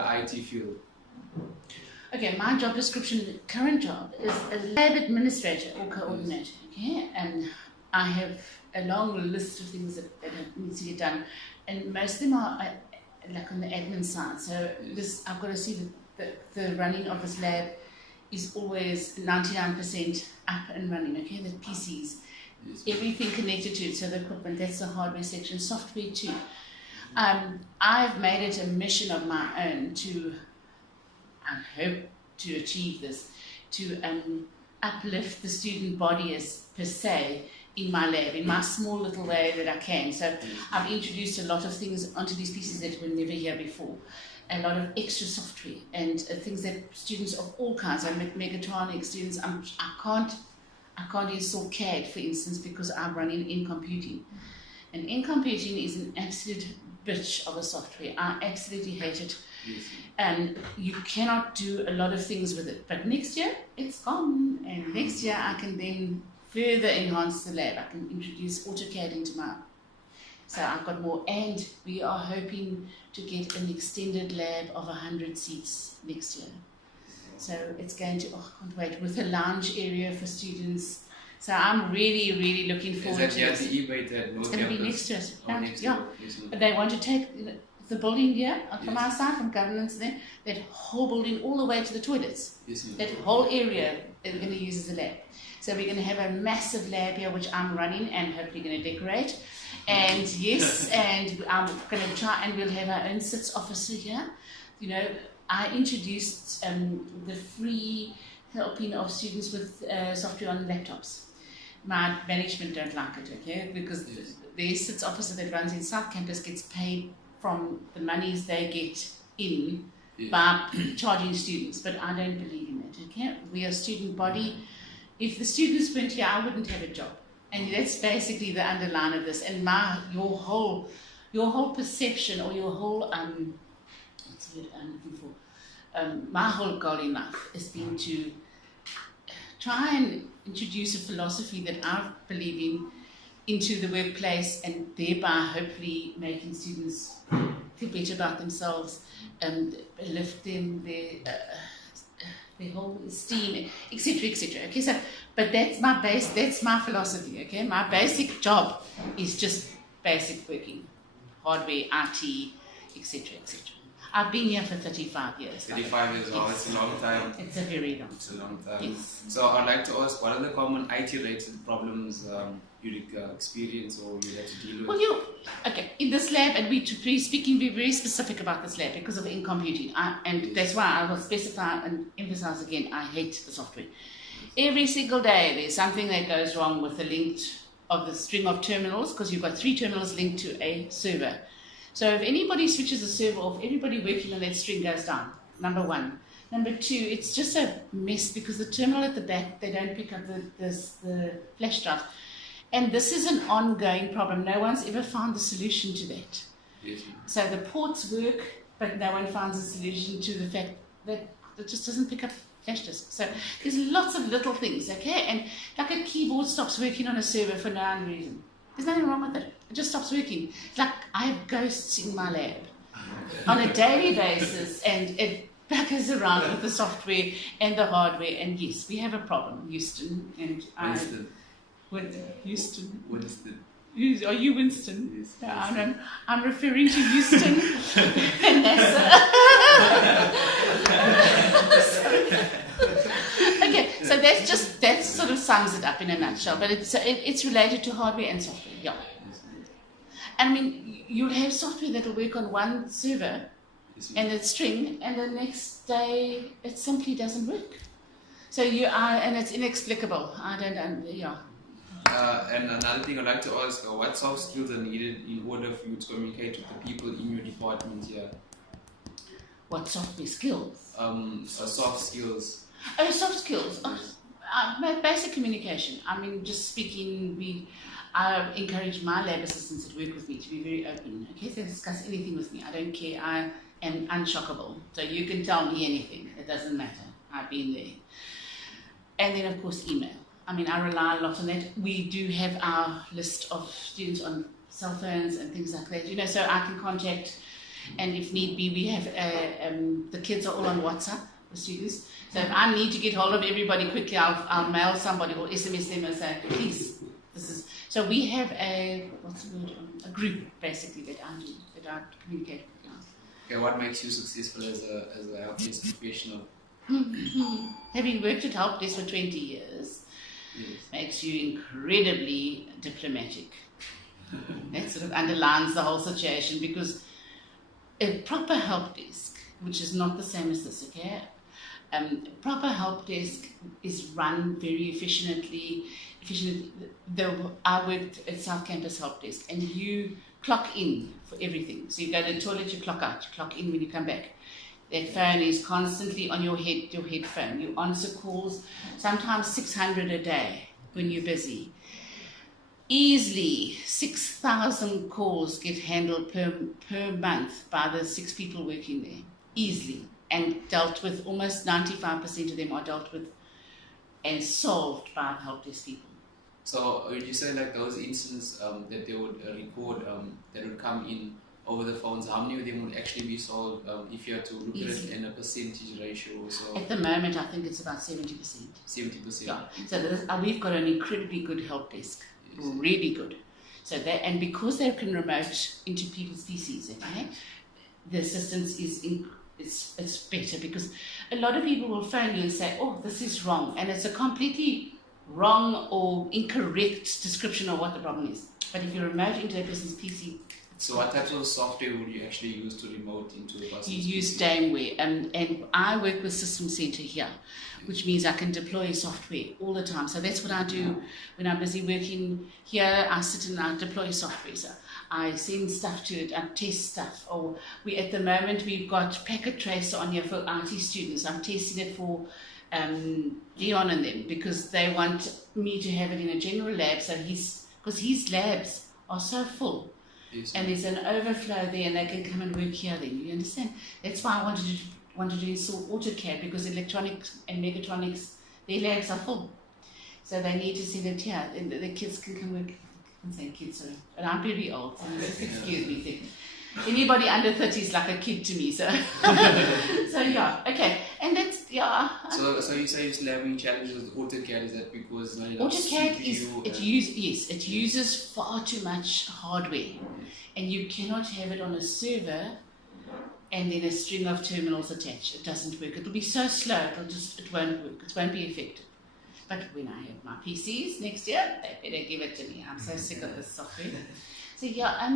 the IT field? Okay, my job description, current job, is a lab administrator or coordinator. Okay, and I have a long list of things that need to get done, and most of them are like on the admin side. So I've got to see that the running of this lab is always 99% up and running. Okay, the PCs, everything connected to it. So the equipment, that's the hardware section, software too. I've made it a mission of my own to, I hope to achieve this, to uplift the student body as per se in my lab, in my small little way that I can. So I've introduced a lot of things onto these pieces that were never here before. A lot of extra software and things that students of all kinds, mechatronics students, I can't install CAD, for instance, because I'm running in computing. And in computing is an absolute bitch of a software. I absolutely hate it. And you cannot do a lot of things with it. But next year, it's gone. And next year, I can then further enhance the lab. I can introduce AutoCAD into my... So I've got more. And we are hoping to get an extended lab of 100 seats next year. So it's going to, I can't wait, with a lounge area for students. So I'm really, really looking forward to it. Is that it's going to be next to us. But they want to take the building here from our side, from governance there, that whole building all the way to the toilets. That whole area is going to use as a lab. So we're going to have a massive lab here, which I'm running and hopefully going to decorate. And yes, and I'm going to try, and we'll have our own SITS officer here. You know, I introduced the free helping of students with software on laptops. My management don't like it, okay, because the SITS officer that runs in South Campus gets paid from the monies they get in by charging students, but I don't believe in that, okay? We are a student body. If the students weren't here, I wouldn't have a job. And that's basically the underline of this. And your whole perception, or your whole, what's the word I'm looking for? My whole goal in life has been to try and introduce a philosophy that I believe in into the workplace, and thereby hopefully making students feel better about themselves and lift them their whole esteem, etc., etc. Okay, so but that's my base. That's my philosophy. Okay, my basic job is just basic working, hardware, IT, etc., etc. I've been here for 35 years. 35 years, oh, it's a long time. It's a very long time. It's a long time. Yes. So I'd like to ask, what are the common IT-related problems you experience or you have to deal with? Well, okay, in this lab, and we're speaking very specific about this lab because of in computing, and that's why I will specify and emphasize again, I hate the software. Every single day there's something that goes wrong with the link of the string of terminals, because you've got 3 terminals linked to a server. So if anybody switches the server off, everybody working on that string goes down, number 1. Number 2, it's just a mess because the terminal at the back, they don't pick up the flash drive. And this is an ongoing problem. No one's ever found the solution to that. Yes. So the ports work, but no one finds a solution to the fact that it just doesn't pick up flash disks. So there's lots of little things, okay? And like a keyboard stops working on a server for no reason. There's nothing wrong with it. It just stops working. It's like I have ghosts in my lab on a daily basis, and it backers around with the software and the hardware. And yes, we have a problem, Houston. And Houston. Winston. Are you Winston? Yes. No, I'm referring to Houston and NASA. Okay, so that sort of sums it up in a nutshell. But it's related to hardware and software. Yeah. I mean, you'll have software that will work on one server and it's string, and the next day it simply doesn't work. So and it's inexplicable. And another thing I'd like to ask, what soft skills are needed in order for you to communicate with the people in your department here? What software skills? Soft skills. Oh, soft skills. Basic communication. I mean, just speaking, I encourage my lab assistants that work with me to be very open. Okay, so discuss anything with me. I don't care. I am unshockable. So you can tell me anything. It doesn't matter. I've been there. And then, of course, email. I mean, I rely a lot on that. We do have our list of students on cell phones and things like that, so I can contact And if need be, we have the kids are all on WhatsApp, the students. So if I need to get hold of everybody quickly, I'll mail somebody or SMS them and say, please, this is. So we have a group basically that I communicate with. Okay, what makes you successful as a help desk professional? Having worked at help desk for 20 years, yes, makes you incredibly diplomatic. That sort of underlines the whole situation, because a proper help desk, which is not the same as this, okay? Proper help desk is run very efficiently. I worked at South Campus Help Desk, and you clock in for everything. So you go to the toilet, you clock out, you clock in when you come back. That phone is constantly on your headphone. You answer calls, sometimes 600 a day when you're busy. Easily 6,000 calls get handled per month by the 6 people working there. Easily. And dealt with, almost 95% of them are dealt with and solved by the help desk people. So would you say like those incidents that they would record that would come in over the phones, how many of them would actually be solved if you had to look at it in a percentage ratio or so? At the moment, I think it's about 70%. 70%? Yeah. So we've got an incredibly good help desk. Yes. Really good. So and because they can remote into people's PCs, okay, the assistance is it's better, because a lot of people will phone you and say, oh, this is wrong, and it's a completely wrong or incorrect description of what the problem is. But if you remote into a person's PC... So what types of software would you actually use to remote into a person's PC? You use Dameware, and I work with System Center here, which means I can deploy software all the time. So that's what I do when I'm busy working here. I sit and I deploy software. So I send stuff to it, I test stuff. Or at the moment we've got Packet Tracer on here for IT students. I'm testing it for Leon and them, because they want me to have it in a general lab. So because his labs are so full. Yes. And there's an overflow there, and they can come and work here then. You understand? That's why I wanted to install AutoCAD, because electronics and mechatronics, their labs are full. So they need to send it here, and the kids can come work. I'm saying kids, sorry. And I'm very old, so just excuse me. Thing. Anybody under 30 is like a kid to me, so so yeah, okay. And that's, yeah. So you say you're having challenges with AutoCAD, is that because AutoCAD it uses far too much hardware, and you cannot have it on a server and then a string of terminals attached. It doesn't work. It'll be so slow, it won't work. It won't be effective. But when I have my PCs next year, they better give it to me. I'm so sick of this software. So yeah,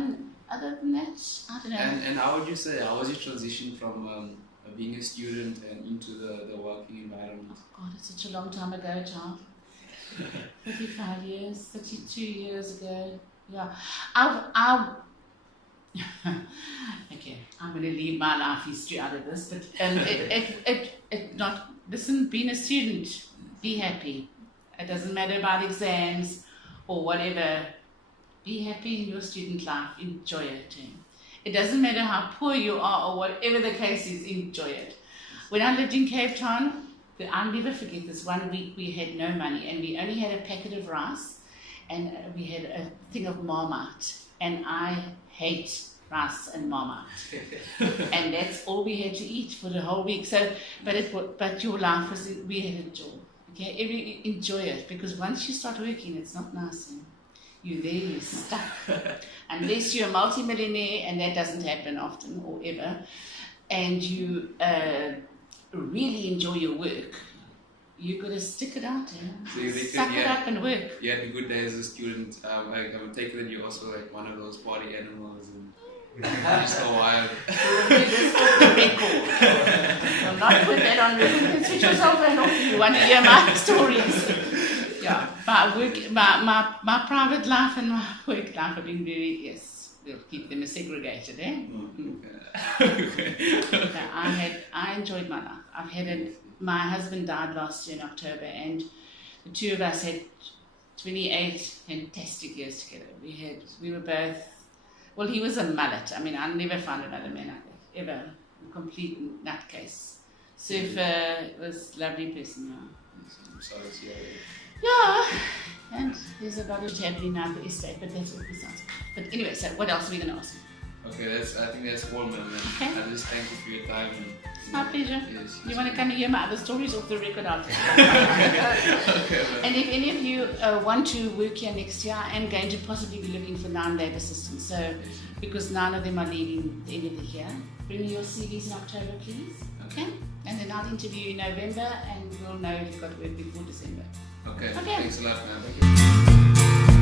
other than that, I don't know. And how would you say, how was your transition from being a student and into the working environment? Oh God, it's such a long time ago, child. 35 years, 32 years ago. Yeah. Okay, I'm going to leave my life history out of this, but listen, being a student, be happy. It doesn't matter about exams or whatever. Be happy in your student life, enjoy it. It doesn't matter how poor you are or whatever the case is, enjoy it. When I lived in Cape Town, I'll never forget this. One week we had no money, and we only had a packet of rice, and we had a thing of Marmite, and I hate rice and Marmite. And that's all we had to eat for the whole week. So, but your life was, we had a joy. Okay, enjoy it, because once you start working, it's not nice. You're there, you're stuck. Unless you're a multi-millionaire, and that doesn't happen often or ever, and you really enjoy your work, you've got to stick it out. So you suck it up and work. You had a good day as a student. I'm taking that you're also like one of those party animals, and you just go wild. I'll not put that on record. You can switch yourself off if you want to hear my stories. Yeah, my private life and my work life have been very, yes, we'll keep them segregated, eh? Okay. So I enjoyed my life. My husband died last year in October, and the two of us had 28 fantastic years together. We were both, well, he was a mullet. I mean, I'll never find another man like that, ever. A complete nutcase. Surfer, was a lovely person, yeah. Sorry to hear that. Yeah, and there's a lot of happening now at the estate, but that's all besides. But anyway, so what else are we going to ask? Okay, I think that's all, ma'am. Okay. I just thank you for your time. It's my pleasure. Yes, You want to come and hear my other stories off the record after? Okay, And if any of you want to work here next year, I'm going to possibly be looking for 9 lab assistants. So, because 9 of them are leaving the end of the year, bring me your CVs in October, please. Okay? And then I'll interview you in November, and we'll know if you've got work before December. Okay. Okay. Thanks a lot, ma'am. Thank you.